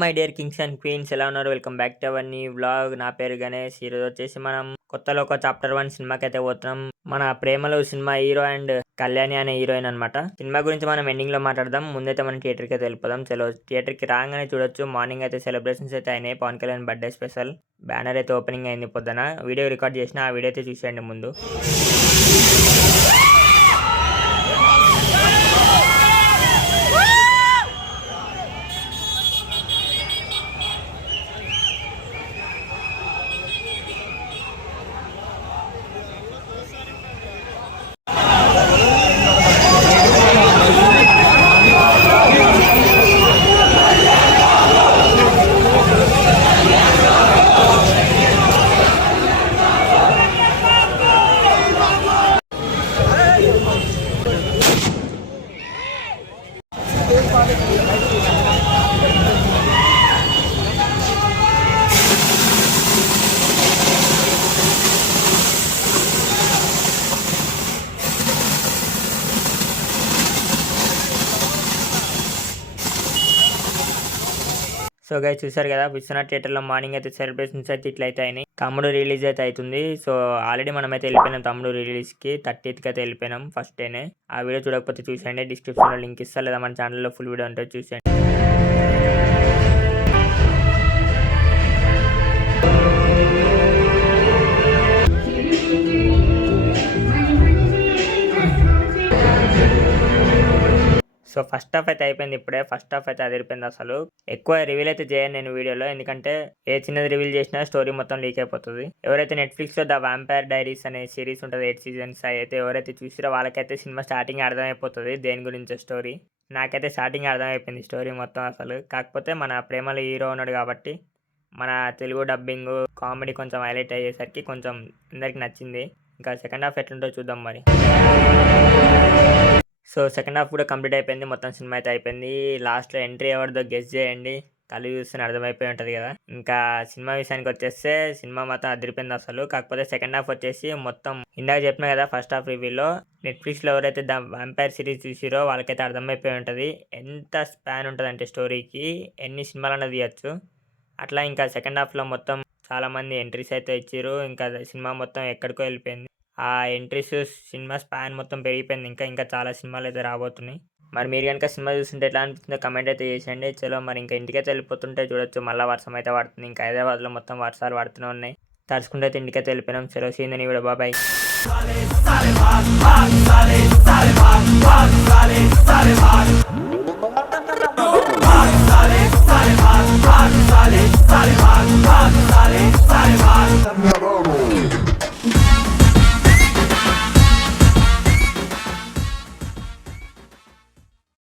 My dear kings and queens, ఎలా ఉన్నారు? Welcome back to our new vlog. నా పేరు గణేష్. ఈరోజు వచ్చేసి మనం కొత్తలో ఒక చాప్టర్ 1 సినిమాకి అయితే పోతున్నాం. మన ప్రేమలో సినిమా హీరో అండ్ కళ్యాణి అనే హీరోయిన్ అనమాట. సినిమా గురించి మనం ఎండింగ్ లో మాట్లాడదాం. ముందైతే మనం థియేటర్ కి అయితే వెళ్ళిపోదాం. చలో థియేటర్ కి రాగానే చూడొచ్చు. మార్నింగ్ అయితే సెలబ్రేషన్స్ అయితే అయినాయి. Pawan Kalyan birthday special banner అయితే ఓపెనింగ్ అయింది పొద్దున. వీడియో రికార్డ్ చేసిన, ఆ వీడియో అయితే చూసేయండి ముందు. సో గైస్, చూసారు కదా విశ్వనాథ్ థియేటర్లో మార్నింగ్ అయితే సెలబ్రేషన్స్ అయితే ఇట్లా అయితే అయినాయి. తమ్ముడు రిలీజ్ అయితే అవుతుంది. సో ఆల్రెడీ మనం అయితే వెళ్ళిపోయినాం తమ్ముడు రిలీజ్కి. 30th అయితే వెళ్ళిపోయినాం ఫస్ట్ డేనే. ఆ వీడియో చూడకపోతే చూసేయండి, డిస్క్రిప్షన్లో లింక్ ఇస్తా, లేదా మన ఛానల్లో ఫుల్ వీడియో ఉంటుంది చూసేయండి. సో ఫస్ట్ హాఫ్ అయితే అయిపోయింది. ఇప్పుడే ఫస్ట్ హాఫ్ అయితే అదిరిపోయింది. అసలు ఎక్కువ రివీల్ అయితే చేయను నేను వీడియోలో, ఎందుకంటే ఏ చిన్నది రివీల్ చేసినా స్టోరీ మొత్తం లీక్ అయిపోతుంది. ఎవరైతే నెట్ఫ్లిక్స్లో ద వ్యాంపైర్ డైరీస్ అనే సిరీస్ ఉంటుంది, 8 seasons అయితే ఎవరైతే చూసిరో వాళ్ళకైతే సినిమా స్టార్టింగ్ అర్థమైపోతుంది దేని గురించి స్టోరీ. నాకైతే స్టార్టింగ్ అర్థమైపోయింది స్టోరీ మొత్తం అసలు. కాకపోతే మన ప్రేమలో హీరో ఉన్నాడు కాబట్టి మన తెలుగు డబ్బింగ్ కామెడీ కొంచెం హైలైట్ అయ్యేసరికి కొంచెం అందరికి నచ్చింది. ఇంకా సెకండ్ హాఫ్ ఎట్లుంటో చూద్దాం మరి. సో సెకండ్ హాఫ్ కూడా కంప్లీట్ అయిపోయింది. మొత్తం సినిమా అయితే అయిపోయింది. లాస్ట్లో ఎంట్రీ ఎవరిదో గెస్ చేయండి. కళ్ళు చూస్తే అర్థమైపోయి ఉంటుంది కదా. ఇంకా సినిమా విషయానికి వచ్చేస్తే సినిమా మొత్తం అదిరిపోయింది అసలు. కాకపోతే సెకండ్ హాఫ్ వచ్చేసి మొత్తం ఇందాక చెప్పినా కదా ఫస్ట్ హాఫ్ రివ్యూలో, నెట్ఫ్లిక్స్లో ఎవరైతే ద వ్యాంపైర్ సిరీస్ చూసిరో వాళ్ళకైతే అర్థమైపోయి ఉంటుంది ఎంత స్పాన్ ఉంటుంది అంటే స్టోరీకి, ఎన్ని సినిమాలన్నా తీయచ్చు అట్లా. ఇంకా సెకండ్ హాఫ్లో మొత్తం చాలామంది ఎంట్రీస్ అయితే ఇచ్చారు. ఇంకా సినిమా మొత్తం ఎక్కడికో వెళ్ళిపోయింది. ఆ ఎంట్రీస్ సినిమా స్పాన్ మొత్తం పెరిగిపోయింది. ఇంకా చాలా సినిమాలు అయితే రాబోతున్నాయి. మరి మీరు కనుక సినిమా చూస్తుంటే ఎట్లా అనిపిస్తుందో కమెంట్ అయితే చేసేయండి. చలో మరి ఇంకా ఇంటికైతే వెళ్ళిపోతుంటే చూడొచ్చు, మళ్ళీ వర్షం అయితే పడుతుంది. ఇంకా హైదరాబాద్లో మొత్తం వర్షాలు పడుతూనే ఉన్నాయి. తడుచుకుంటే అయితే ఇంటికైతే వెళ్ళిపోయినాం. చలో సీందని కూడా బాబాయ్.